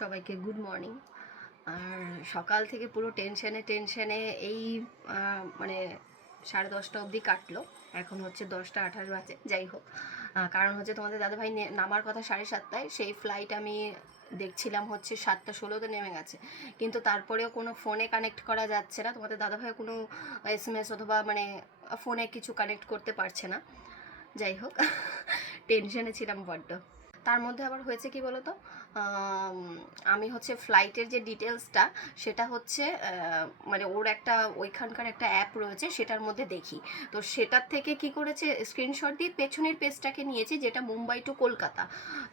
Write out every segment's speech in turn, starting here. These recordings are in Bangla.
সবাইকে গুড মর্নিং। আর সকাল থেকে পুরো টেনশানে এই মানে 10:30 অবধি কাটলো। এখন হচ্ছে 10টা 28 বাজে। যাই হোক, কারণ হচ্ছে তোমাদের দাদাভাই নামার কথা 7:30টায়, সেই ফ্লাইট আমি দেখছিলাম হচ্ছে 7:16-তে নেমে গেছে, কিন্তু তারপরেও কোনো ফোনে কানেক্ট করা যাচ্ছে না। তোমাদের দাদাভাই কোনো SMS অথবা মানে ফোনে কিছু কানেক্ট করতে পারছে না। যাই হোক, টেনশানে ছিলাম বড্ড। তার মধ্যে আবার হয়েছে কি বলতো, আমি হচ্ছে ফ্লাইটের যে ডিটেলসটা সেটা হচ্ছে মানে ওর একটা ওইখানকার একটা অ্যাপ রয়েছে, সেটার মধ্যে দেখি। তো সেটার থেকে কি করেছে, স্ক্রিনশট দিয়ে পেছনের পেজটাকে নিয়েছি, যেটা মুম্বাই টু কলকাতা।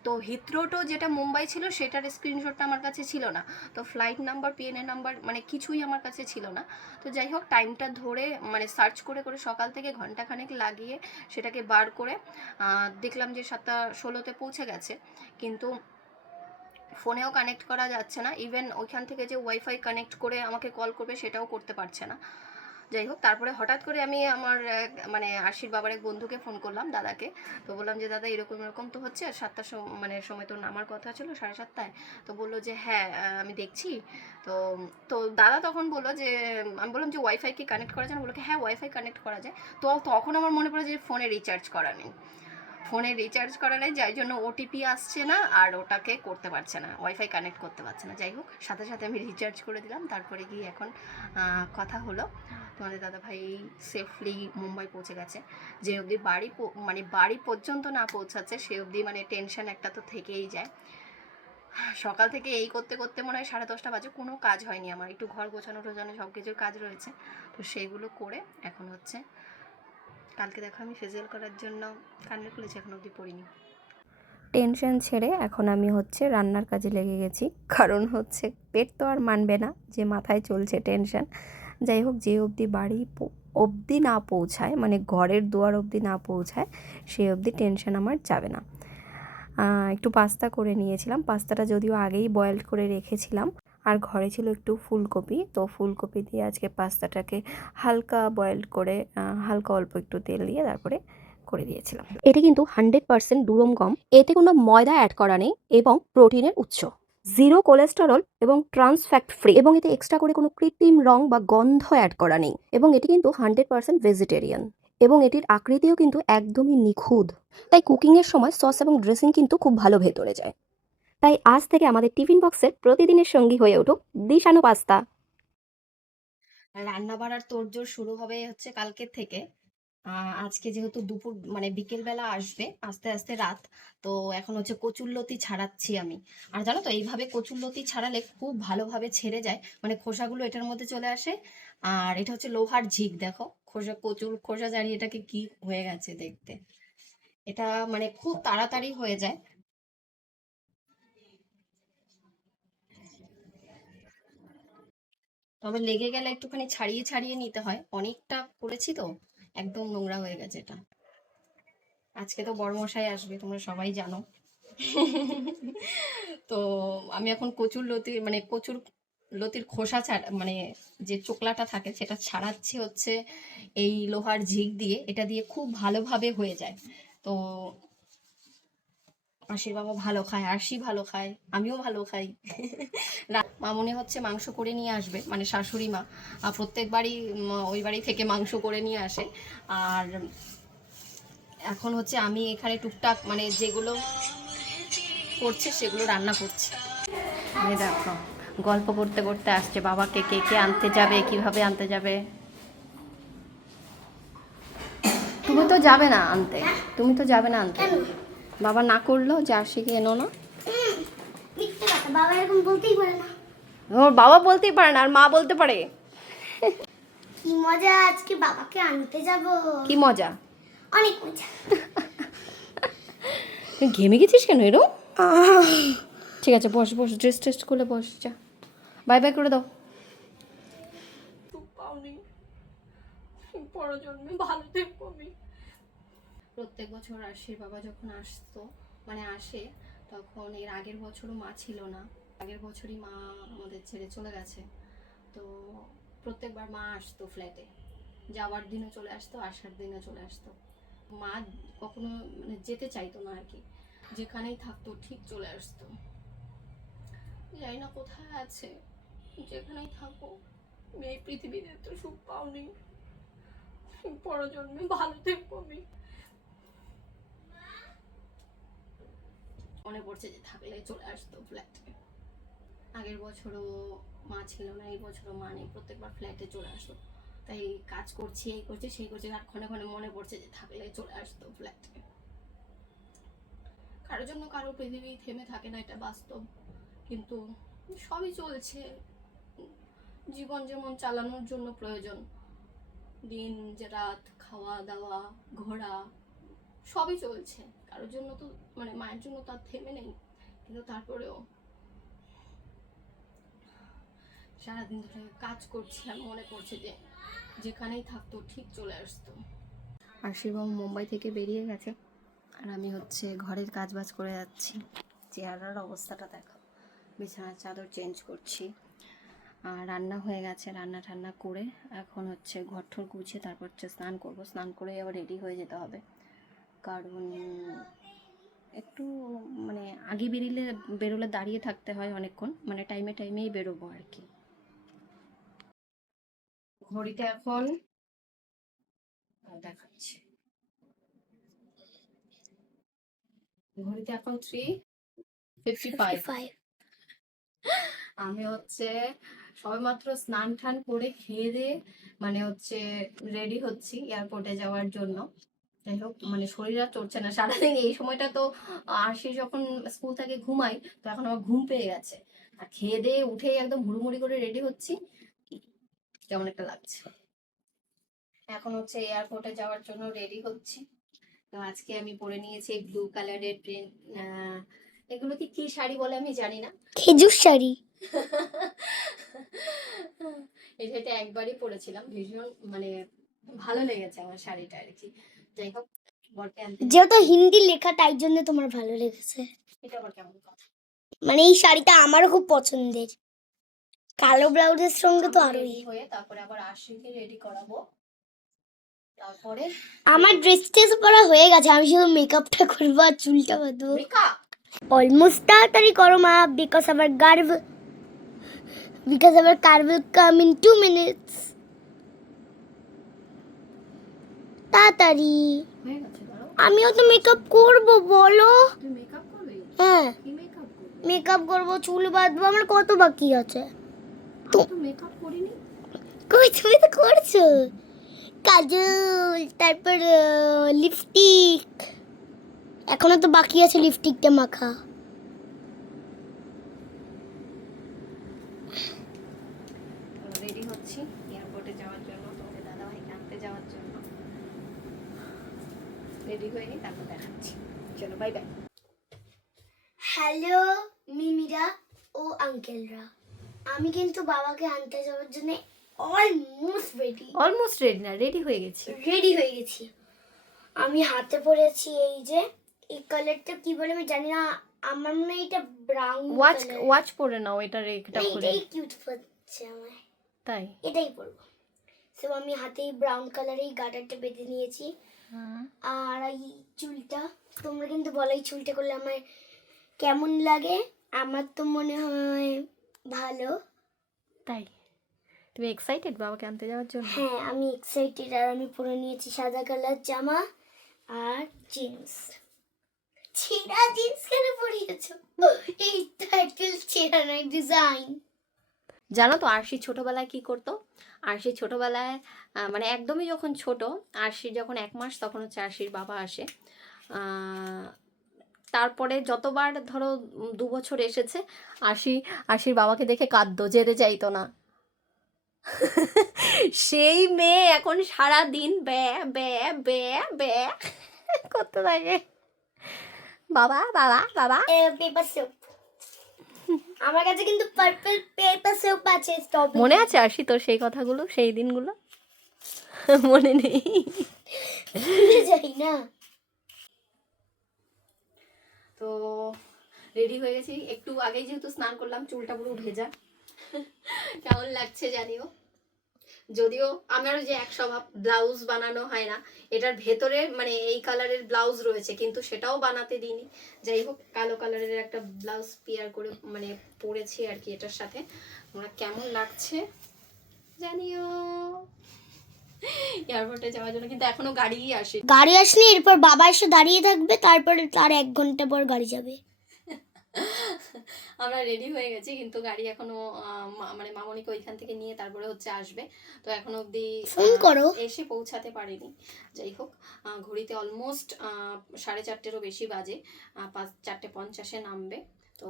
তো হিথ্রোটো যেটা মুম্বাই ছিল সেটার স্ক্রিনশটটা আমার কাছে ছিল না। তো ফ্লাইট নাম্বার, PNA নাম্বার মানে কিছুই আমার কাছে ছিল না। তো যাই হোক, টাইমটা ধরে মানে সার্চ করে করে সকাল থেকে ঘন্টাখানেক লাগিয়ে সেটাকে বার করে দেখলাম যে 7:16-তে পৌঁছে গেছে, কিন্তু ফোনেও কানেক্ট করা যাচ্ছে না। ইভেন ওইখান থেকে যে ওয়াইফাই কানেক্ট করে আমাকে কল করবে সেটাও করতে পারছে না। যাই হোক, তারপরে হঠাৎ করে আমি আমার মানে আশির বাবার এক বন্ধুকে ফোন করলাম, দাদাকে। তো বললাম যে দাদা এরকম এরকম তো হচ্ছে, 7টার মানে সময় তো নামার কথা ছিল, 7:30টায়। তো বললো যে হ্যাঁ, আমি দেখছি। তো তো দাদা তখন বললো যে, আমি বললাম যে ওয়াইফাই কি কানেক্ট করা যায় না? বললো হ্যাঁ, ওয়াইফাই কানেক্ট করা যায়। তো তখন আমার মনে পড়ে যে ফোনে রিচার্জ করা নেই, যার জন্য ওটিপি আসছে না আর ওটাকে করতে পারছে না, ওয়াইফাই কানেক্ট করতে পারছে না। যাই হোক, সাথে সাথে আমি রিচার্জ করে দিলাম। তারপরে গিয়ে এখন কথা হলো, তোমাদের দাদাভাই সেফলি মুম্বাই পৌঁছে গেছে। যে অবধি মানে বাড়ি পর্যন্ত না পৌঁছাচ্ছে সে অবধি মানে টেনশন একটা তো থেকেই যায়। সকাল থেকে এই করতে করতে মনে হয় 10:30 বাজে, কোনো কাজ হয়নি আমার। একটু ঘর গোছানো টোছানো সব কিছুর কাজ রয়েছে, তো সেইগুলো করে এখন হচ্ছে কালকে দেখো আমি ফেসিয়াল করার জন্য কানের খুলেছি, এখন অবধি পড়িনি। টেনশন ছেড়ে এখন আমি হচ্ছে রান্নার কাজে লেগে গেছি, কারণ হচ্ছে পেট তো আর মানবে না যে মাথায় চলছে টেনশন। যাই হোক, যে অবধি বাড়ি অবধি না পৌঁছায়, মানে ঘরের দুয়ার অবধি না পৌঁছায়, সে অবধি টেনশন আমার যাবে না। একটু পাস্তা করে নিয়েছিলাম, পাস্তাটা যদিও আগেই বয়েল করে রেখেছিলাম। আর ঘরে ছিল একটু ফুলকপি, তো ফুলকপি দিয়ে আজকে পাস্তাটাকে হালকা বয়েল করে হালকা অল্প একটু তেল দিয়ে তারপরে করে দিয়েছিলাম। এটি কিন্তু 100% দুরম গম, এতে কোনো ময়দা অ্যাড করা নেই এবং প্রোটিনের উৎস, জিরো কোলেস্টেরল এবং ট্রান্স ফ্যাট ফ্রি, এবং এতে এক্সট্রা করে কোনো কৃত্রিম রং বা গন্ধ অ্যাড করা নেই, এবং এটি কিন্তু 100% ভেজিটেরিয়ান, এবং এটির আকৃতিও কিন্তু একদমই নিখুঁত। তাই কুকিংয়ের সময় সস এবং ড্রেসিং কিন্তু খুব ভালো ভেতরে যায়। তাই আজ থেকে আমাদের টিফিন বক্সের প্রতিদিনের সঙ্গী হয়ে উঠুক দিশানু পাস্তা। রান্না বাড়ার তোড়জোড় শুরু হবে হচ্ছে কালকের থেকে। আজকে যেহেতু দুপুর মানে বিকেলবেলা আসবে, আস্তে আস্তে রাত। তো এখন হচ্ছে কচুরলতি ছাড়াচ্ছি আমি। আর জানো তো, এইভাবে কচুরলতি ছাড়ালে খুব ভালোভাবে ছেড়ে যায়, মানে খোসাগুলো এটার মধ্যে চলে আসে। আর এটা হচ্ছে লোহার ঝিক, দেখো কচুর খোসা ছাড়িয়ে এটাকে কি হয়ে গেছে দেখতে। এটা মানে খুব তাড়াতাড়ি হয়ে যায়। তবে লেগে গেলে একটুখানি ছাড়িয়ে ছাড়িয়ে নিতে হয়, অনেকটা করেছি তো একদম নোংরা হয়ে গেছে এটা। আজকে তো বড়মশাই আসবে, তোমরা সবাই জানো। তো আমি এখন কচুর লতির খোসা ছাড়া মানে যে চোকলাটা থাকে সেটা ছাড়াচ্ছি হচ্ছে এই লোহার ঝিক দিয়ে। এটা দিয়ে খুব ভালোভাবে হয়ে যায়। তো আশির বাবা ভালো খায়, আরশি ভালো খায়, আমিও ভালো খাই। মামুনি হচ্ছে মাংস করে নিয়ে আসবে, মানে শাশুড়ি মা প্রত্যেকবারই ওই বাড়ি থেকে মাংস করে নিয়ে আসে। আর এখন হচ্ছে আমি এখানে টুকটাক মানে যেগুলো করছে সেগুলো রান্না করছি। এই দেখো, গল্প করতে করতে আসছে বাবাকে কে কে আনতে যাবে, কিভাবে আনতে যাবে। তুমি তো যাবে না আনতে, তুমি তো যাবে না আনতে। বাবা না করলো যে আরশিকে এনো না। বাবা এরকম বলতেই পারে না। ওর বাবা বলতেই পারে না, আর মা বলতে পারে। কি মজা, আজকে বাবাকে আনতে যাব। কি মজা, অনেক মজা। তুই ঘেমে গেছিস কেন এরো? ঠিক আছে, বস বস, ড্রেস টেস্ট করলে বস, যা বাই বাই করে দাও। পরজন্মে ভালো থেকো। আমি প্রত্যেক বছর আরশির বাবা যখন আসতো মানে আসে, তখন এর আগের বছরও মা ছিল না, আগের বছরই মা আমাদের ছেড়ে চলে গেছে। তো প্রত্যেকবার মা আসতো ফ্ল্যাটে, যাওয়ার দিনও চলে আসতো, আসার দিনও চলে আসতো। মা কখনো মানে যেতে চাইতো না আর কি, যেখানেই থাকতো ঠিক চলে আসতো। জানি না কোথায় আছে, যেখানেই থাকো এই পৃথিবীতে তো সুখ পাওনি, পরজন্মে ভালো থেকো। আমি মনে পড়ছে যে থাকলে চলে আসতো ফ্ল্যাটে। আগের বছরও মা ছিল না, এই বছরও মা নেই, প্রত্যেকবার ফ্ল্যাটে চলে আসতো। তাই কাজ করছি, এই করছি সেই করছি, আর ক্ষণে ক্ষণে মনে পড়ছে যে থাকলে চলে আসতো ফ্ল্যাটে। কারোর জন্য কারো পৃথিবী থেমে থাকে না, এটা বাস্তব। কিন্তু সবই চলছে, জীবন যেমন চালানোর জন্য প্রয়োজন, দিন যে রাত, খাওয়া দাওয়া, ঘোরা, সবই চলছে। কারোর জন্য তো মানে মায়ের জন্য তো আর থেমে নেই, কিন্তু তারপরেও সারাদিন ধরে কাজ করছি আর মনে পড়ছে যে যেখানেই থাকতো ঠিক চলে আসতো। আর শিবম মুম্বাই থেকে বেরিয়ে গেছে, আর আমি হচ্ছে ঘরের কাজ বাজ করে যাচ্ছি। চেহারার অবস্থাটা দেখো, বিছানার চাদর চেঞ্জ করছি। আর রান্না হয়ে গেছে, রান্না ঠান্না করে এখন হচ্ছে ঘর ঠর গুছিয়ে তারপর হচ্ছে স্নান করব। স্নান করে আবার রেডি হয়ে যেতে হবে, কারণ একটু মানে আগে বেরোলে দাঁড়িয়ে থাকতে হয় অনেকক্ষণ, মানে টাইমেই বেরোবো আর কি। ঘড়িতে এখন দেখাচ্ছি, ঘড়িতে এখন 3:55। আমি হচ্ছে সবেমাত্র স্নান টান করে খেয়ে দিয়ে মানে হচ্ছে রেডি হচ্ছি এয়ারপোর্টে যাওয়ার জন্য। যাই হোক, মানে শরীর আর চড়ছে না সারাদিন এই সময়টা তো। আসি যখন স্কুল থেকে ঘুমাই, তো এখন আমার ঘুম পেয়ে গেছে, আর খেয়ে দিয়ে উঠেই একদম হুড়ুমুড়ি করে রেডি হচ্ছি, কেমন একটা লাগছে। এখন হচ্ছে এয়ারপোর্টে যাওয়ার জন্য রেডি হচ্ছি। তো আজকে আমি পরে নিয়েছি ব্লু কালারের প্রিন্ট, এগুলো কি শাড়ি বলে আমি জানি না, খেজুর শাড়ি। এটা একবারই পরেছিলাম, ভীষণ মানে ভালো লেগেছে আমার শাড়িটা আর কি। যাই হোক, বরকে আনতে যেহেতু হিন্দি লেখা তাই জন্য তোমার ভালো লেগেছে। এটা আবার কেমন কথা? মানে এই শাড়িটা আমারও খুব পছন্দের, কালো ব্লাউজের সঙ্গে তো আরোই। রেডি হয়ে তারপরে আবার আশিকে রেডি করাবো, তারপরে আমার ড্রেস টেস পরা হয়ে গেছে, আমি শুধু মেকআপটা করবো আর চুলটা বাঁধবো। মেকআপ অলমোস্ট তাড়াতাড়ি করো মা, because our car will come in 2 minutes. তাড়াতাড়ি, হয়ে গেছে, দাঁড়াও। আমিও তো মেকআপ করবো, বলো। তুমি মেকআপ করবে? হ্যাঁ, কি মেকআপ করবে? মেকআপ করবো, চুল বাঁধবো, আমার কত বাকি আছে। আমি তো মেকআপ করিনি। কই, তুমি তো করছো, কাজল, তারপর লিপস্টিক, এখনো তো বাকি আছে লিপস্টিকটা মাখা। রেডি হচ্ছি এয়ারপোর্টে যাওয়ার জন্য, তোমাদের দাদাভাইকে আনতে যাওয়ার জন্য। রেডি হয়ে নিই, তারপর দেখাচ্ছি। চলো, বাই বাই। হ্যালো মিমিরা ও আঙ্কেলরা, আমি কিন্তু বাবাকে আনতে যাওয়ার জন্য অলমোস্ট রেডি না, রেডি হয়ে গেছি। আমি হাতে পরেছি এই যে, এই কালারটা কি বলে আমি জানি না, আমার মনে হয় এটা ব্রাউন ওয়াচ পরে নাও, এটা রেখটা খুলে। এটাই কিউট লাগছে আমার, তাই এটাই পরবো। সো আমি হাতে ব্রাউন কালারের গার্ডারটা বেঁধে নিয়েছি। আর এই চুলটা, তোমরা কিন্তু বলো এই চুলটা করলে আমার কেমন লাগে। আমার তো মনে হয় ভালো। তাই তুমি এক্সাইটেড বাবাকে আনতে যাওয়ার জন্য? হ্যাঁ, আমি এক্সাইটেড। আর আমি পরে নিয়েছি সাদা কালার জামা আর জিন্স। ছেঁড়া জিন্স কেন পরিয়েছো? এই টাইটেল ছেঁড়া নয়, ডিজাইন। জানো তো আরশি ছোটবেলায় কি করতো? আরশি ছোটবেলায় মানে একদমই যখন ছোট, আরশি যখন 1 মাস, তখন হচ্ছে আরশির বাবা আসে। তারপরে যতবার ধরো 2 বছর এসেছে, আরশির বাবাকে দেখে কাঁদতো, যেতে চাইতো না। সেই মেয়ে এখন সারা দিন ব্যা ব্যা ব্যা ব্যা করতে থাকে, বাবা বাবা বাবা। পেপার সোপ, আমার কাছে কিন্তু পার্পল পেপার সোপ আছে। মনে আছে আরশি তোর সেই কথাগুলো, সেই দিনগুলো? মনে নেই, ভুলে যাই না। তো রেডি হয়ে গেছি, একটু আগেই যেহেতু স্নান করলাম, চুলটা পুরো ভেজা। কেমন লাগছে জানিও। যদিও আমার যে এক স্বভাব, ব্লাউজ বানানো হয় না, এটার ভেতরে মানে এই কালারের ব্লাউজ রয়েছে কিন্তু সেটাও বানাতে দিইনি। যাই হোক, কালো কালারের একটা ব্লাউজ পেয়ার করে মানে পরেছি আর কি এটার সাথে। তোমরা কেমন লাগছে জানিও। এয়ারপোর্টে যাওয়ার জন্য কিন্তু এখনো গাড়িই আসে। গাড়ি আসলে এরপর বাবা এসে দাঁড়িয়ে থাকবে, তারপরে তার 1 ঘন্টা পর গাড়ি যাবে। আমরা রেডি হয়ে গেছি কিন্তু গাড়ি এখনো মানে মামনিকে ওইখান থেকে নিয়ে তারপরে হচ্ছে আসবে, তো এখনো অবধি ফোন করো। এসে পৌঁছাতে পারিনি। যাই হোক, ঘড়িতে অলমোস্ট 4:30-ও বেশি বাজে, 4:50-এ নামবে। তো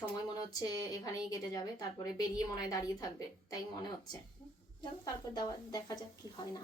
সময় মনে হচ্ছে এখানেই কেটে যাবে, তারপরে বেরিয়ে মনে হয় দাঁড়িয়ে থাকবে তাই মনে হচ্ছে। চলো তারপর দেখা যাক কি হয় না।